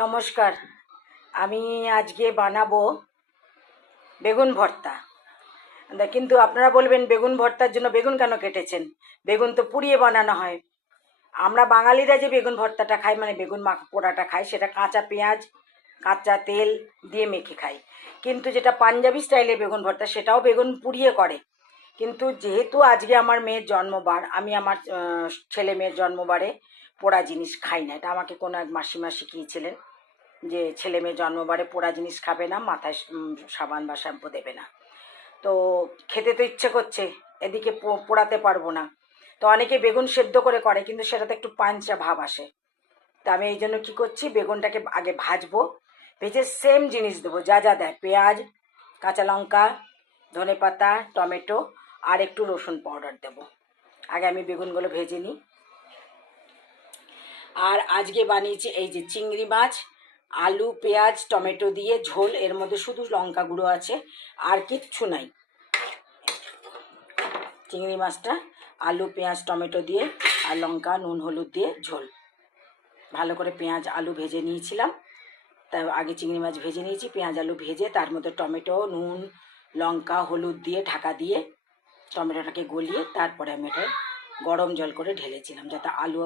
নমস্কার। আমি আজকে বানাবো বেগুন ভর্তা। কিন্তু আপনারা বলবেন বেগুন ভর্তার জন্য বেগুন কেন কেটেছেন? বেগুন তো পুড়িয়ে বানানো হয়। আমরা বাঙালিরা যে বেগুন ভর্তাটা খাই, মানে বেগুন পোড়াটা খাই, সেটা কাঁচা পেঁয়াজ কাঁচা তেল দিয়ে মেখে খাই। কিন্তু যেটা পাঞ্জাবি স্টাইলে বেগুন ভর্তা, সেটাও বেগুন পুড়িয়ে করে। কিন্তু যেহেতু আজকে আমার মেয়ের জন্মবার, আমি আমার ছেলে মেয়ের জন্মবারে পোড়া জিনিস খাই না। এটা আমাকে কোনো এক মাসিমা শিখিয়েছিলেন যে ছেলে মেয়ে জন্মবারে পোড়া জিনিস খাবে না, মাথায় সাবান বা শ্যাম্পু দেবে না। তো খেতে তো ইচ্ছে করছে, এদিকে পোড়াতে পারবো না। তো অনেকে বেগুন সেদ্ধ করে করে, কিন্তু সেটাতে একটু পাঞ্চা ভাব আসে। তা আমি এই জন্য কী করছি, বেগুনটাকে আগে ভাজবো। ভেজে সেম জিনিস দেবো, যা যা দেয়, পেঁয়াজ, কাঁচা লঙ্কা, ধনেপাতা, টমেটো আর একটু রসুন পাউডার দেবো। আগে আমি বেগুনগুলো ভেজে নিই। আর আজকে বানিয়েছি এই যে চিংড়ি মাছ, আলু পেঁয়াজ টমেটো দিয়ে ঝোল। এর মধ্যে শুধু লঙ্কা গুঁড়ো আছে, আর কিচ্ছু নাই। চিংড়ি মাছটা আলু পেঁয়াজ টমেটো দিয়ে আর লঙ্কা নুন হলুদ দিয়ে ঝোল। ভালো করে পেঁয়াজ আলু ভেজে নিয়েছিলাম। তাই আগে চিংড়ি মাছ ভেজে নিয়েছি, পেঁয়াজ আলু ভেজে তার মধ্যে টমেটো নুন লঙ্কা হলুদ দিয়ে ঢাকা দিয়ে টমেটোটাকে গলিয়ে তারপরে আমি এটা গরম জল করে ঢেলেছিলাম, যাতে আলু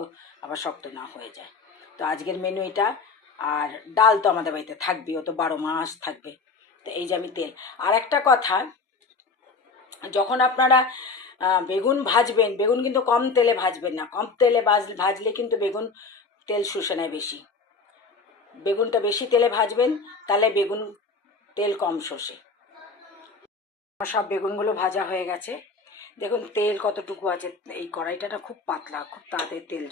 আবার শক্ত না হয়ে যায়। তো আজকের মেনু এটা। আর ডাল তো আমাদের বাড়িতে থাকবে, ও তো 12 মাস থাকবে। তো এই যে আমি তেল। আর একটা কথা, যখন আপনারা বেগুন ভাজবেন, বেগুন কিন্তু কম তেলে ভাজবেন না। কম তেলে ভাজলে কিন্তু বেগুন তেল শুষে নেয় বেশি। বেগুনটা বেশি তেলে ভাজবেন, তাহলে বেগুন তেল কম শোষে। আমার সব বেগুনগুলো ভাজা হয়ে গেছে। দেখুন তেল কতটুকু আছে। এই কড়াইটা না খুব পাতলা, খুব তাড়াতাড়ি তেল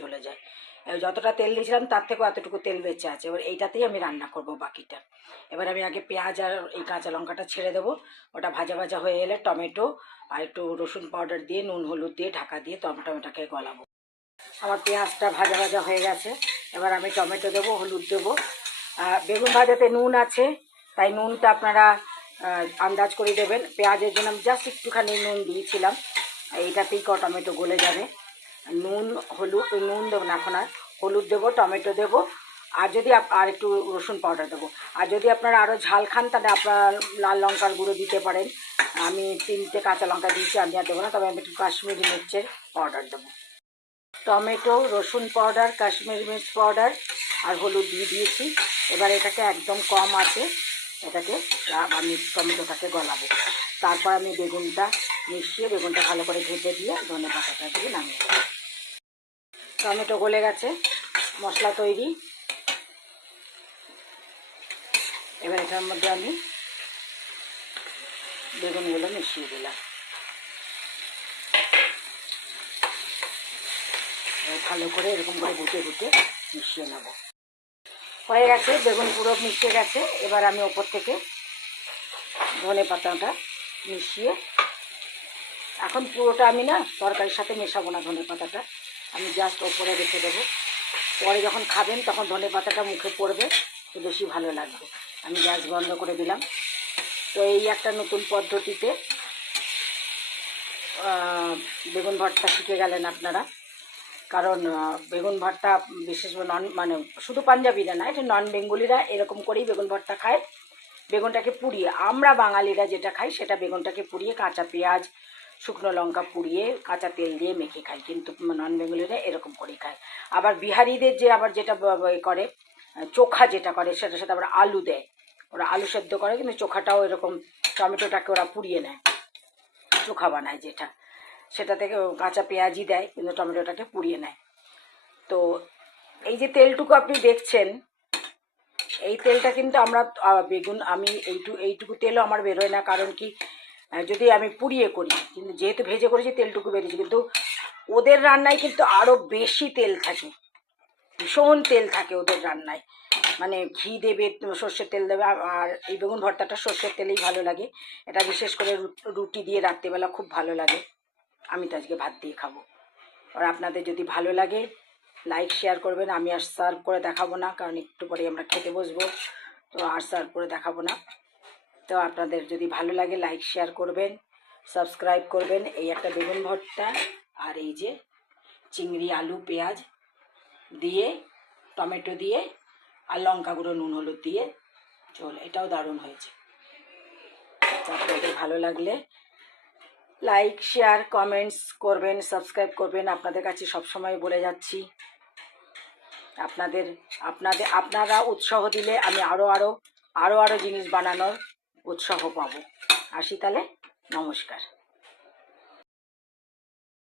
চলে যায়। যতটা তেল দিয়েছিলাম তার থেকেও এতটুকু তেল বেঁচে আছে। এবার এইটাতেই আমি রান্না করব বাকিটা। এবার আমি আগে পেঁয়াজ আর এই কাঁচা লঙ্কাটা ছেড়ে দেবো। ওটা ভাজা ভাজা হয়ে এলে টমেটো আর একটু রসুন পাউডার দিয়ে নুন হলুদ দিয়ে ঢাকা দিয়ে টমেটোটাকে গলাবো। আমার পেঁয়াজটা ভাজা ভাজা হয়ে গেছে। এবার আমি টমেটো দেবো, হলুদ দেবো। বেগুন ভাজাতে নুন আছে, তাই নুনটা আপনারা আন্দাজ করে দেবেন। পেঁয়াজের জন্য আমি জাস্ট একটুখানি নুন দিয়েছিলাম, এইটাতেই টমেটো গলে যাবে। নুন দেবো না এখন, আর হলুদ দেবো, টমেটো দেবো, আর যদি আর একটু রসুন পাউডার দেবো। আর যদি আপনারা আরও ঝাল খান তাহলে আপনারা লাল লঙ্কার গুঁড়ো দিতে পারেন। আমি 3টে কাঁচা লঙ্কা দিয়েছি, আমি আর দেবো না, তবে আমি একটু কাশ্মীরি মির্চের পাউডার দেবো। টমেটো রসুন পাউডার কাশ্মীরি মির্চ পাউডার আর হলুদ দিয়েছি। এবার এটাকে একদম কম আছে, এটাকে আমি টমেটোটাকে গলাবো। তারপর আমি বেগুনটা মিশিয়ে বেগুনটা ভালো করে ভেজে দিয়ে ধনে পাতাটা দিয়ে নামিয়ে দেবো। টমেটো গলে গেছে, মশলা তৈরি। এবার এটার মধ্যে আমি বেগুনগুলো মিশিয়ে দিলাম। ভালো করে এরকম করে গুটে গুটে মিশিয়ে নেব। হয়ে গেছে, বেগুন পুরো মিশে গেছে। এবার আমি ওপর থেকে ধনে পাতাটা মিশিয়ে, এখন পুরোটা আমি না তরকারির সাথে মেশাবো না, ধনে পাতাটা আমি জাস্ট ওপরে রেখে দেবো। পরে যখন খাবেন তখন ধনে পাতাটা মুখে পড়বে, তো বেশি ভালো লাগবে। আমি গ্যাস বন্ধ করে দিলাম। তো এই একটা নতুন পদ্ধতিতে বেগুন ভর্তা শিখে গেলেন আপনারা। কারণ বেগুন ভর্তা বিশেষ মানে শুধু পাঞ্জাবিরা না, এটা নন বেঙ্গলিরা এরকম করেই বেগুন ভর্তা খায়। বেগুনটাকে পুড়িয়ে, আমরা বাঙালিরা যেটা খাই সেটা বেগুনটাকে পুড়িয়ে কাঁচা পেঁয়াজ শুকনো লঙ্কা পুড়িয়ে কাঁচা তেল দিয়ে মেখে খায়, কিন্তু নন বেঙ্গলিরা এরকম করেই খায়। আবার বিহারিদের যে আবার যেটা করে চোখা যেটা করে, সেটার সাথে আবার আলু দেয়। ওরা আলু সেদ্ধ করে, কিন্তু চোখাটাও এরকম টমেটোটাকে ওরা পুড়িয়ে নেয়, চোখা বানায় যেটা, সেটা থেকে কাঁচা পেঁয়াজই দেয় কিন্তু টমেটোটাকে পুড়িয়ে নেয়। তো এই যে তেলটুকু আপনি দেখছেন, এই তেলটা কিন্তু আমরা বেগুন আমি এইটুকু তেলও আমার বেরোয় না। কারণ কি, যদি আমি পুড়িয়ে করি, কিন্তু যেহেতু ভেজে করেছি তেলটুকু বেরিয়েছে। কিন্তু ওদের রান্নায় কিন্তু আরও বেশি তেল থাকে, ভীষণ তেল থাকে ওদের রান্নায়। মানে ঘি দেবে, সর্ষের তেল দেবে। আর এই বেগুন ভর্তাটা সর্ষের তেলেই ভালো লাগে। এটা বিশেষ করে রুটি দিয়ে রাত্রিবেলা খুব ভালো লাগে। আমি তো আজকে ভাত দিয়ে খাবো। আর আপনাদের যদি ভালো লাগে লাইক শেয়ার করবেন। আমি আর সার্ভ করে দেখাবো না, কারণ একটু পরে আমরা খেতে বসবো, তো আর সার্ভ করে দেখাবো না। তো আপনাদের যদি ভালো লাগে লাইক শেয়ার করবেন, সাবস্ক্রাইব করবেন। এই একটা বেগুন ভর্তা, আর এই যে চিংড়ি আলু পেঁয়াজ দিয়ে টমেটো দিয়ে আর লঙ্কা গুঁড়ো, নুন, হলুদ দিয়ে ঝোল। এটাও দারুণ হয়েছে। আপনাদের ভালো লাগলে লাইক, শেয়ার, কমেন্টস করবেন, সাবস্ক্রাইব করবেন। আপনাদের কাছে সবসময় বলে যাচ্ছি, আপনারা উৎসাহ দিলে আমি আরও জিনিস বানানোর উৎসাহ পাবো। আসি তাহলে, নমস্কার।